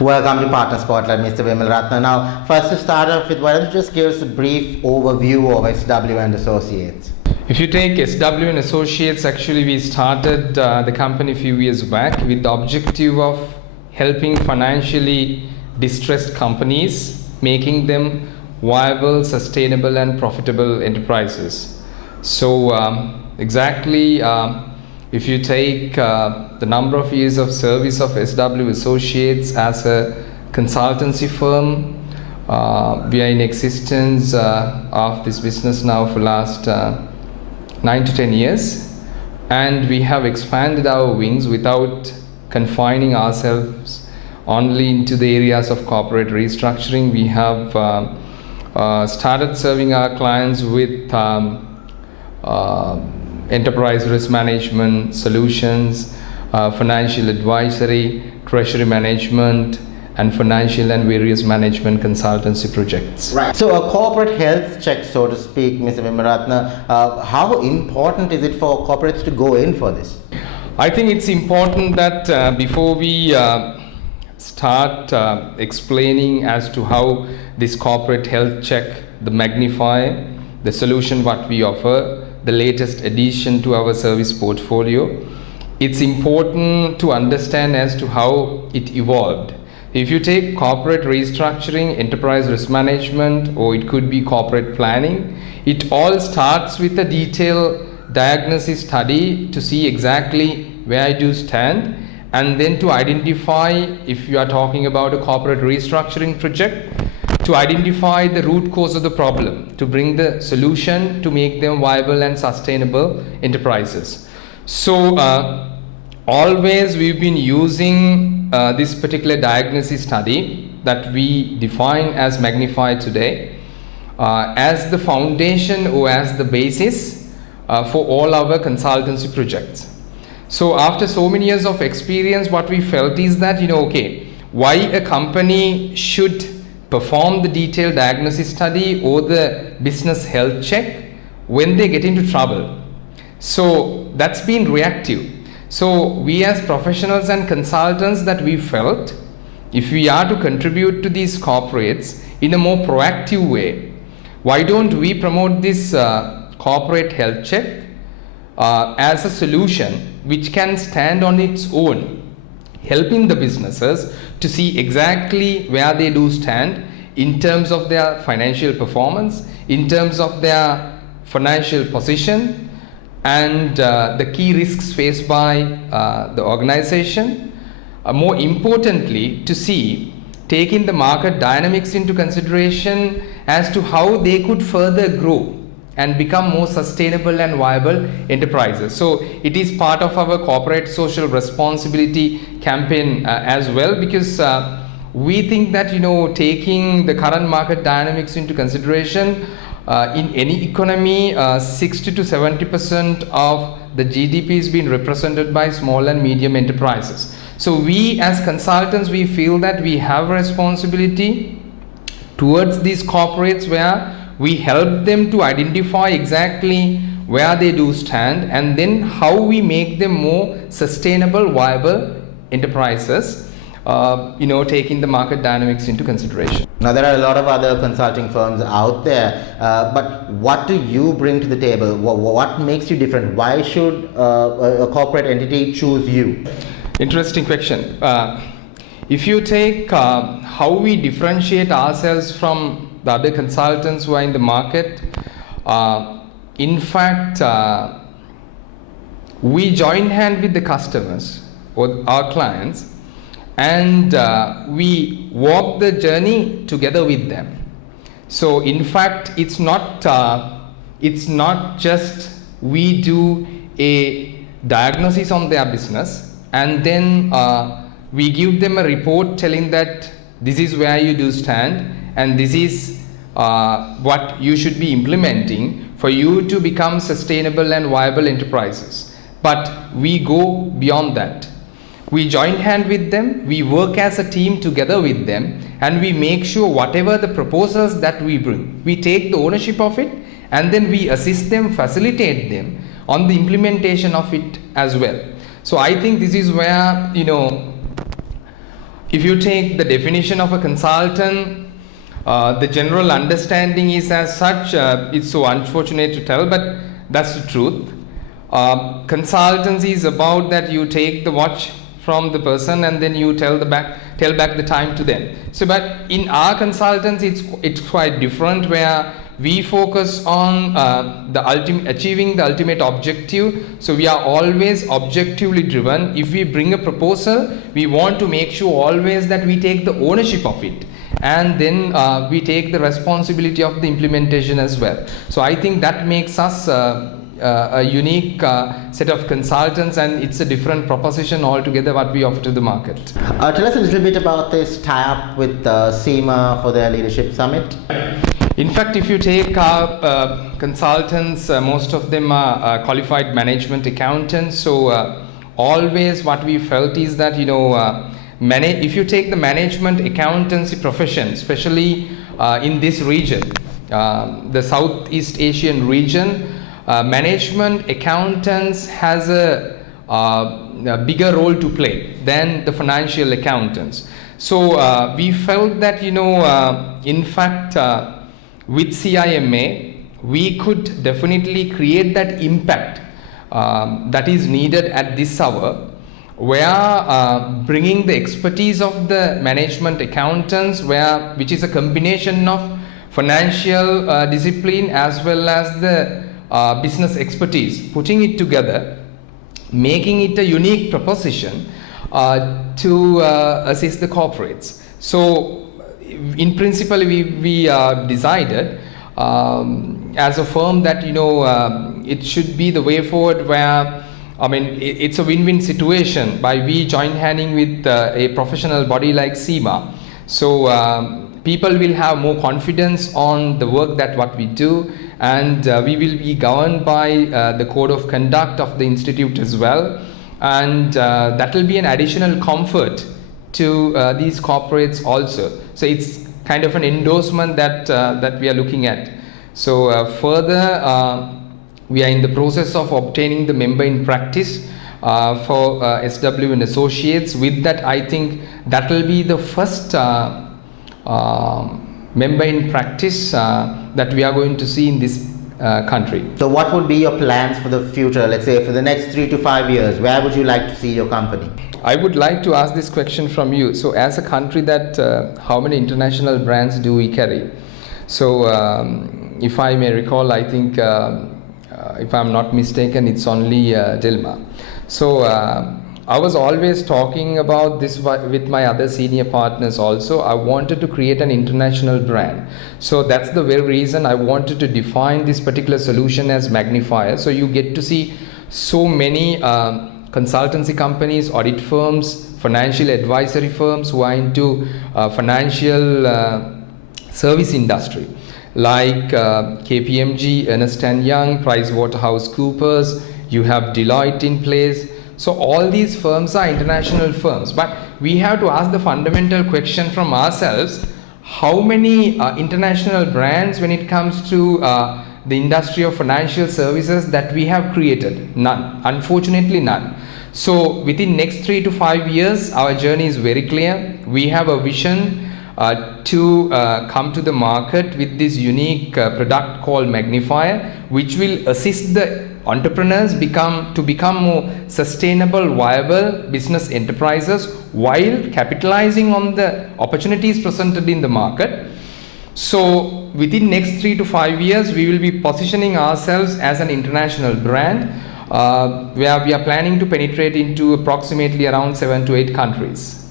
Welcome to Partner Spotlight, Mr. Wimalaratne. Now, first to start off with, why don't you just give us a brief overview of SW and Associates? If you take SW and Associates, actually we started the company a few years back with the objective of helping financially distressed companies, making them viable, sustainable and profitable enterprises. So if you take the number of years of service of SW Associates as a consultancy firm, we are in existence of this business now for last 9 to 10 years, and we have expanded our wings without confining ourselves only into the areas of corporate restructuring. We have started serving our clients with enterprise risk management solutions, financial advisory, treasury management, and financial and various management consultancy projects. Right. So a corporate health check, so to speak, Mr. Wimalaratne, how important is it for corporates to go in for this? I think it's important that before we start explaining as to how this corporate health check, the magnifier, the solution what we offer, the latest addition to our service portfolio, it's important to understand as to how it evolved. If you take corporate restructuring, enterprise risk management, or it could be corporate planning, it all starts with a detailed diagnosis study to see exactly where you stand, and then to identify, if you are talking about a corporate restructuring project, to identify the root cause of the problem, to bring the solution to make them viable and sustainable enterprises. So always we've been using this particular diagnosis study that we define as Magnify today as the foundation or as the basis for all our consultancy projects. So after so many years of experience, what we felt is that, why a company should perform the detailed diagnosis study or the business health check when they get into trouble. So that's been reactive. So we as professionals and consultants that we felt, if we are to contribute to these corporates in a more proactive way, why don't we promote this corporate health check as a solution which can stand on its own, helping the businesses to see exactly where they do stand in terms of their financial performance, in terms of their financial position, and the key risks faced by the organization. More importantly, to see, taking the market dynamics into consideration as to how they could further grow and become more sustainable and viable enterprises. So it is part of our corporate social responsibility campaign as well, because we think that, taking the current market dynamics into consideration, in any economy, 60 to 70% of the GDP is being represented by small and medium enterprises. So we as consultants, we feel that we have a responsibility towards these corporates where we help them to identify exactly where they do stand, and then how we make them more sustainable, viable enterprises, taking the market dynamics into consideration. Now, there are a lot of other consulting firms out there, but what do you bring to the table? What makes you different? Why should a corporate entity choose you? Interesting question. If you take how we differentiate ourselves from the other consultants who are in the market, in fact, we join hand with the customers or our clients, and we walk the journey together with them. So in fact, it's not just we do a diagnosis on their business and then we give them a report telling that this is where you do stand and this is what you should be implementing for you to become sustainable and viable enterprises. But we go beyond that. We join hand with them, we work as a team together with them, and we make sure whatever the proposals that we bring, we take the ownership of it, and then we assist them, facilitate them on the implementation of it as well. So I think this is where, If you take the definition of a consultant, the general understanding is as such, it's so unfortunate to tell, but that's the truth. Consultancy is about that you take the watch from the person and then you tell back the time to them. So, but in our consultancy, it's quite different, where we focus on achieving the ultimate objective. So we are always objectively driven. If we bring a proposal, we want to make sure always that we take the ownership of it, and then we take the responsibility of the implementation as well. So I think that makes us a unique set of consultants, and it's a different proposition altogether what we offer to the market. Tell us a little bit about this tie-up with CIMA for their leadership summit. In fact, if you take our consultants, most of them are qualified management accountants. So always what we felt is that, you know, if you take the management accountancy profession, especially in this region, the Southeast Asian region, management accountants has a bigger role to play than the financial accountants. So we felt that, you know, in fact, with CIMA, we could definitely create that impact that is needed at this hour, where bringing the expertise of the management accountants, which is a combination of financial discipline as well as the business expertise, putting it together, making it a unique proposition to assist the corporates. So in principle, we decided as a firm that, you know, it should be the way forward, where, I mean, it's a win-win situation by we join handing with a professional body like CIMA. So people will have more confidence on the work that what we do, and we will be governed by the code of conduct of the institute as well, and that will be an additional comfort to these corporates also. So it's kind of an endorsement that we are looking at. So further, we are in the process of obtaining the member in practice for SW and Associates. With that, I think that will be the first member in practice that we are going to see in this country. So what would be your plans for the future, let's say for the next 3 to 5 years? Where would you like to see your company? I would like to ask this question from you. So as a country, that how many international brands do we carry? So if I may recall, I think if I'm not mistaken, it's only Dilma. So I was always talking about this with my other senior partners also. I wanted to create an international brand. So that's the very reason I wanted to define this particular solution as magnifier. So you get to see so many consultancy companies, audit firms, financial advisory firms who are into financial service industry, like KPMG, Ernst & Young, PricewaterhouseCoopers, you have Deloitte in place. So all these firms are international firms, but we have to ask the fundamental question from ourselves: how many international brands when it comes to the industry of financial services that we have created? None, unfortunately none. So within next 3 to 5 years, our journey is very clear. We have a vision to come to the market with this unique product called Magnifier, which will assist the entrepreneurs to become more sustainable, viable business enterprises while capitalizing on the opportunities presented in the market. So within next 3 to 5 years, we will be positioning ourselves as an international brand, where we are planning to penetrate into approximately around 7 to 8 countries.